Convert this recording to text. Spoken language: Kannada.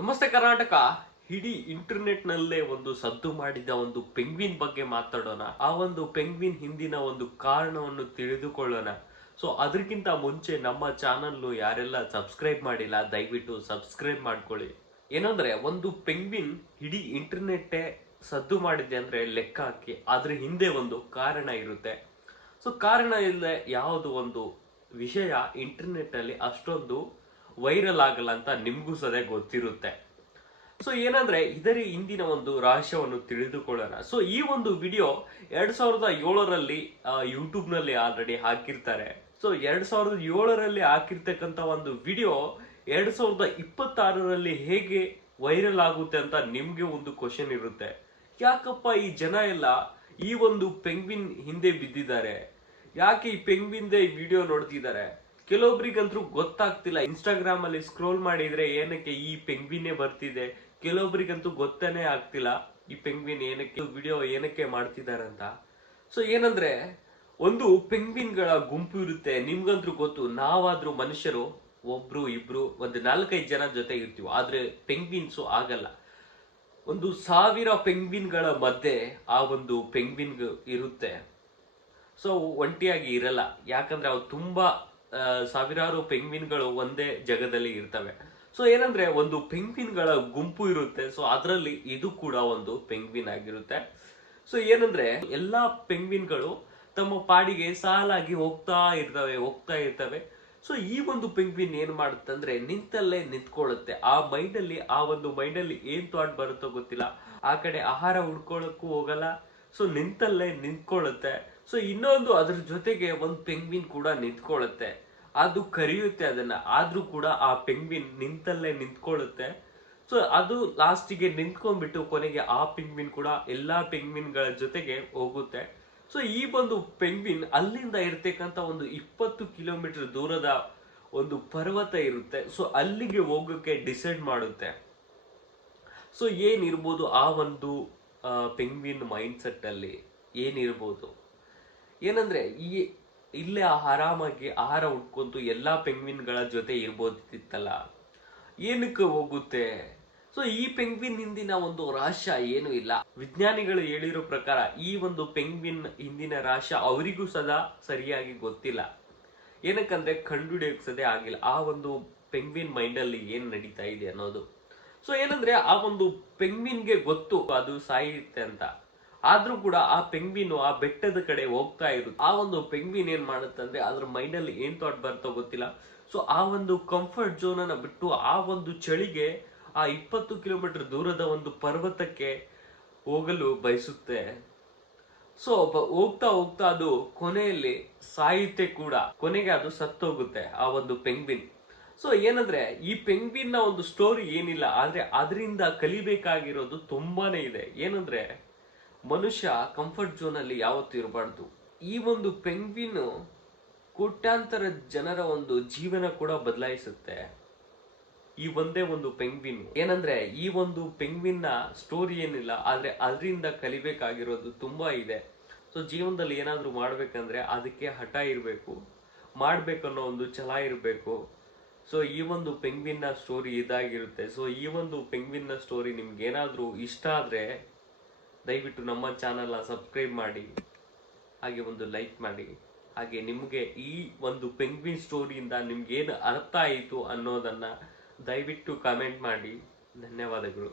ನಮಸ್ತೆ ಕರ್ನಾಟಕ. ಇಡೀ ಇಂಟರ್ನೆಟ್ ನಲ್ಲೇ ಒಂದು ಸದ್ದು ಮಾಡಿದ ಒಂದು ಪೆಂಗ್ವಿನ್ ಬಗ್ಗೆ ಮಾತಾಡೋಣ. ಆ ಒಂದು ಪೆಂಗ್ವಿನ್ ಹಿಂದಿನ ಒಂದು ಕಾರಣವನ್ನು ತಿಳಿದುಕೊಳ್ಳೋಣ. ಸೊ ಅದಕ್ಕಿಂತ ಮುಂಚೆ ನಮ್ಮ ಚಾನಲ್ ಯಾರೆಲ್ಲ ಸಬ್ಸ್ಕ್ರೈಬ್ ಮಾಡಿಲ್ಲ ದಯವಿಟ್ಟು ಸಬ್ಸ್ಕ್ರೈಬ್ ಮಾಡ್ಕೊಳ್ಳಿ. ಏನಂದ್ರೆ ಒಂದು ಪೆಂಗ್ವಿನ್ ಇಡೀ ಇಂಟರ್ನೆಟ್ ಸದ್ದು ಮಾಡಿದೆ ಅಂದ್ರೆ ಲೆಕ್ಕ ಹಾಕಿ ಅದ್ರ ಹಿಂದೆ ಒಂದು ಕಾರಣ ಇರುತ್ತೆ. ಸೊ ಕಾರಣ ಇಲ್ಲದೆ ಯಾವುದು ಒಂದು ವಿಷಯ ಇಂಟರ್ನೆಟ್ ಅಲ್ಲಿ ಅಷ್ಟೊಂದು ವೈರಲ್ ಆಗಲ್ಲ ಅಂತ ನಿಮ್ಗೂ ಸದೇ ಗೊತ್ತಿರುತ್ತೆ. ಸೊ ಏನಂದ್ರೆ ಇದರ ಹಿಂದಿನ ಒಂದು ರಹಸ್ಯವನ್ನು ತಿಳಿದುಕೊಳ್ಳೋಣ. ಸೊ ಈ ಒಂದು ವಿಡಿಯೋ 2007ರಲ್ಲಿ ಯೂಟ್ಯೂಬ್ ನಲ್ಲಿ ಆಲ್ರೆಡಿ ಹಾಕಿರ್ತಾರೆ. ಸೊ 2007ರಲ್ಲಿ ಹಾಕಿರ್ತಕ್ಕಂತ ಒಂದು ವಿಡಿಯೋ 2026ರಲ್ಲಿ ಹೇಗೆ ವೈರಲ್ ಆಗುತ್ತೆ ಅಂತ ನಿಮ್ಗೆ ಒಂದು ಕ್ವಶನ್ ಇರುತ್ತೆ. ಯಾಕಪ್ಪ ಈ ಜನ ಎಲ್ಲ ಈ ಒಂದು ಪೆಂಗ್ವಿನ್ ಹಿಂದೆ ಬಿದ್ದಿದ್ದಾರೆ, ಯಾಕೆ ಈ ಪೆಂಗ್ವಿನ್ ಈ ವಿಡಿಯೋ ನೋಡ್ತಿದ್ದಾರೆ? ಕೆಲವೊಬ್ರಿಗಂತೂ ಗೊತ್ತಾಗ್ತಿಲ್ಲ. ಇನ್ಸ್ಟಾಗ್ರಾಮ್ ಅಲ್ಲಿ ಸ್ಕ್ರೋಲ್ ಮಾಡಿದ್ರೆ ಏನಕ್ಕೆ ಈ ಪೆಂಗ್ವಿನೇ ಬರ್ತಿದೆ, ಕೆಲವೊಬ್ರಿಗಂತೂ ಗೊತ್ತಾನೆ ಆಗ್ತಿಲ್ಲ ಈ ಪೆಂಗ್ವಿನ್ ಏನಕ್ಕೆ ವಿಡಿಯೋ ಏನಕ್ಕೆ ಮಾಡ್ತಿದಾರಂತ. ಸೊ ಏನಂದ್ರೆ ಒಂದು ಪೆಂಗ್ವಿನ್ ಗಳ ಗುಂಪು ಇರುತ್ತೆ. ನಿಮ್ಗಂತೂ ಗೊತ್ತು, ನಾವಾದ್ರೂ ಮನುಷ್ಯರು ಒಬ್ರು ಇಬ್ರು ಒಂದು 4-5 ಜನ ಜೊತೆ ಇರ್ತೀವಿ, ಆದ್ರೆ ಪೆಂಗ್ವಿನ್ಸು ಆಗಲ್ಲ. ಒಂದು 1000 ಪೆಂಗ್ವಿನ್ ಗಳ ಮಧ್ಯೆ ಆ ಒಂದು ಪೆಂಗ್ವಿನ್ ಇರುತ್ತೆ. ಸೊ ಒಂಟಿಯಾಗಿ ಇರಲ್ಲ, ಯಾಕಂದ್ರೆ ಅವು ತುಂಬಾ ಸಾವಿರಾರು ಪೆಂಗ್ವಿನ್ಗಳು ಒಂದೇ ಜಾಗದಲ್ಲಿ ಇರ್ತವೆ. ಸೊ ಏನಂದ್ರೆ ಒಂದು ಪೆಂಗ್ವಿನ್ ಗಳ ಗುಂಪು ಇರುತ್ತೆ. ಸೊ ಅದರಲ್ಲಿ ಇದು ಕೂಡ ಒಂದು ಪೆಂಗ್ವಿನ್ ಆಗಿರುತ್ತೆ. ಸೊ ಏನಂದ್ರೆ ಎಲ್ಲಾ ಪೆಂಗ್ವಿನ್ಗಳು ತಮ್ಮ ಪಾಡಿಗೆ ಸಾಲಾಗಿ ಹೋಗ್ತಾ ಇರ್ತವೆ. ಸೊ ಈ ಒಂದು ಪೆಂಗ್ವಿನ್ ಏನ್ ಮಾಡುತ್ತೆ ಅಂದ್ರೆ ನಿಂತಲ್ಲೇ ನಿಂತ್ಕೊಳ್ಳುತ್ತೆ. ಆ ಮೈಂಡಲ್ಲಿ ಏನ್ ಥಾಟ್ ಬರುತ್ತೋ ಗೊತ್ತಿಲ್ಲ, ಆ ಕಡೆ ಆಹಾರ ಹುಡ್ಕೊಳ್ಳಕ್ಕೂ ಹೋಗಲ್ಲ. ಸೊ ನಿಂತಲ್ಲೇ ನಿಂತ್ಕೊಳ್ಳುತ್ತೆ. ಸೊ ಇನ್ನೊಂದು ಅದ್ರ ಜೊತೆಗೆ ಒಂದು ಪೆಂಗ್ವಿನ್ ಕೂಡ ನಿಂತ್ಕೊಳ್ಳುತ್ತೆ, ಅದು ಕರೆಯುತ್ತೆ ಅದನ್ನ, ಆದ್ರೂ ಕೂಡ ಆ ಪೆಂಗ್ವಿನ್ ನಿಂತಲ್ಲೇ ನಿಂತ್ಕೊಳ್ಳುತ್ತೆ. ಸೊ ಅದು ಲಾಸ್ಟಿಗೆ ನಿಂತ್ಕೊಂಡ್ಬಿಟ್ಟು ಕೊನೆಗೆ ಆ ಪೆಂಗ್ವಿನ್ ಕೂಡ ಎಲ್ಲಾ ಪೆಂಗ್ವಿನ್ ಗಳ ಜೊತೆಗೆ ಹೋಗುತ್ತೆ. ಸೊ ಈ ಒಂದು ಪೆಂಗ್ವಿನ್ ಅಲ್ಲಿಂದ ಇರ್ತಕ್ಕಂತ ಒಂದು 20 ಕಿಲೋಮೀಟರ್ ದೂರದ ಒಂದು ಪರ್ವತ ಇರುತ್ತೆ. ಸೊ ಅಲ್ಲಿಗೆ ಹೋಗೋಕೆ ಡಿಸೈಡ್ ಮಾಡುತ್ತೆ. ಸೊ ಏನಿರ್ಬೋದು ಆ ಒಂದು ಪೆಂಗ್ವಿನ್ ಮೈಂಡ್ ಸೆಟ್ ಅಲ್ಲಿ ಏನಿರ್ಬೋದು? ಏನಂದ್ರೆ ಇಲ್ಲೇ ಆರಾಮಾಗಿ ಆಹಾರ ಉಟ್ಕೊಂತು ಎಲ್ಲಾ ಪೆಂಗ್ವಿನ್ ಗಳ ಜೊತೆ ಇರ್ಬೋದಿತ್ತಲ್ಲ, ಏನಕ್ಕೆ ಹೋಗುತ್ತೆ? ಸೊ ಈ ಪೆಂಗ್ವಿನ್ ಹಿಂದಿನ ಒಂದು ರಹಸ್ಯ ಏನು ಇಲ್ಲ. ವಿಜ್ಞಾನಿಗಳು ಹೇಳಿರೋ ಪ್ರಕಾರ ಈ ಒಂದು ಪೆಂಗ್ವಿನ್ ಹಿಂದಿನ ರಹಸ್ಯ ಅವರಿಗೂ ಸದಾ ಸರಿಯಾಗಿ ಗೊತ್ತಿಲ್ಲ. ಏನಕ್ಕಂದ್ರೆ ಕಂಡುಹಿಡಿಯೋಕೆ ಸದೇ ಆಗಿಲ್ಲ ಆ ಒಂದು ಪೆಂಗ್ವಿನ್ ಮೈಂಡ್ ಅಲ್ಲಿ ಏನ್ ನಡೀತಾ ಇದೆ ಅನ್ನೋದು. ಸೊ ಏನಂದ್ರೆ ಆ ಒಂದು ಪೆಂಗ್ವಿನ್ಗೆ ಗೊತ್ತು ಅದು ಸಾಯುತ್ತೆ ಅಂತ, ಆದ್ರೂ ಕೂಡ ಆ ಪೆಂಗ್ವಿನ್ ಆ ಬೆಟ್ಟದ ಕಡೆ ಹೋಗ್ತಾ ಇರುತ್ತೆ. ಆ ಒಂದು ಪೆಂಗ್ವಿನ್ ಏನ್ ಮಾಡುತ್ತಂದ್ರೆ ಅದ್ರ ಮೈಂಡ್ ಅಲ್ಲಿ ಏನ್ ಥಾಟ್ ಬರ್ತೋ ಗೊತ್ತಿಲ್ಲ. ಸೊ ಆ ಒಂದು ಕಂಫರ್ಟ್ ಝೋನ್ ಅನ್ನ ಬಿಟ್ಟು ಆ ಒಂದು ಚಳಿಗೆ ಆ 20 ಕಿಲೋಮೀಟರ್ ದೂರದ ಒಂದು ಪರ್ವತಕ್ಕೆ ಹೋಗಲು ಬಯಸುತ್ತೆ. ಸೊ ಹೋಗ್ತಾ ಹೋಗ್ತಾ ಅದು ಕೊನೆಯಲ್ಲಿ ಸಾಯುತ್ತೆ ಕೂಡ, ಕೊನೆಗೆ ಅದು ಸತ್ತೋಗುತ್ತೆ ಆ ಒಂದು ಪೆಂಗ್ವಿನ್. ಸೊ ಏನಂದ್ರೆ ಈ ಪೆಂಗ್ವಿನ್ ನ ಒಂದು ಸ್ಟೋರಿ ಏನಿಲ್ಲ, ಆದ್ರೆ ಅದರಿಂದ ಕಲಿಬೇಕಾಗಿರೋದು ತುಂಬಾನೇ ಇದೆ. ಏನಂದ್ರೆ ಮನುಷ್ಯ ಕಂಫರ್ಟ್ ಝೋನ್ ಅಲ್ಲಿ ಯಾವತ್ತೂ ಇರಬಾರ್ದು. ಈ ಒಂದು ಪೆಂಗ್ವಿನ್ ಕೋಟ್ಯಾಂತರ ಜನರ ಒಂದು ಜೀವನ ಕೂಡ ಬದಲಾಯಿಸುತ್ತೆ. ಈ ಒಂದೇ ಒಂದು ಪೆಂಗ್ವಿನ್ ಏನಂದ್ರೆ ಈ ಒಂದು ಪೆಂಗ್ವಿನ್ ನ ಸ್ಟೋರಿ ಏನಿಲ್ಲ, ಆದ್ರೆ ಅದರಿಂದ ಕಲಿಬೇಕಾಗಿರೋದು ತುಂಬಾ ಇದೆ. ಸೊ ಜೀವನದಲ್ಲಿ ಏನಾದ್ರೂ ಮಾಡ್ಬೇಕಂದ್ರೆ ಅದಕ್ಕೆ ಹಠ ಇರಬೇಕು, ಮಾಡ್ಬೇಕನ್ನೋ ಒಂದು ಛಲ ಇರಬೇಕು. ಸೊ ಈ ಒಂದು ಪೆಂಗ್ವಿನ್ ನ ಸ್ಟೋರಿ ಇದಾಗಿರುತ್ತೆ. ಸೊ ಈ ಒಂದು ಪೆಂಗ್ವಿನ್ ನ ಸ್ಟೋರಿ ನಿಮ್ಗೆ ಏನಾದ್ರೂ ಇಷ್ಟ ಆದ್ರೆ ದಯವಿಟ್ಟು ನಮ್ಮ ಚಾನಲ್ನ ಸಬ್ಸ್ಕ್ರೈಬ್ ಮಾಡಿ, ಹಾಗೆ ಒಂದು ಲೈಕ್ ಮಾಡಿ. ಹಾಗೆ ನಿಮಗೆ ಈ ಒಂದು ಪೆಂಗ್ವಿನ್ ಸ್ಟೋರಿಯಿಂದ ನಿಮ್ಗೆ ಏನು ಅರ್ಥ ಆಯಿತು ಅನ್ನೋದನ್ನ ದಯವಿಟ್ಟು ಕಾಮೆಂಟ್ ಮಾಡಿ. ಧನ್ಯವಾದಗಳು.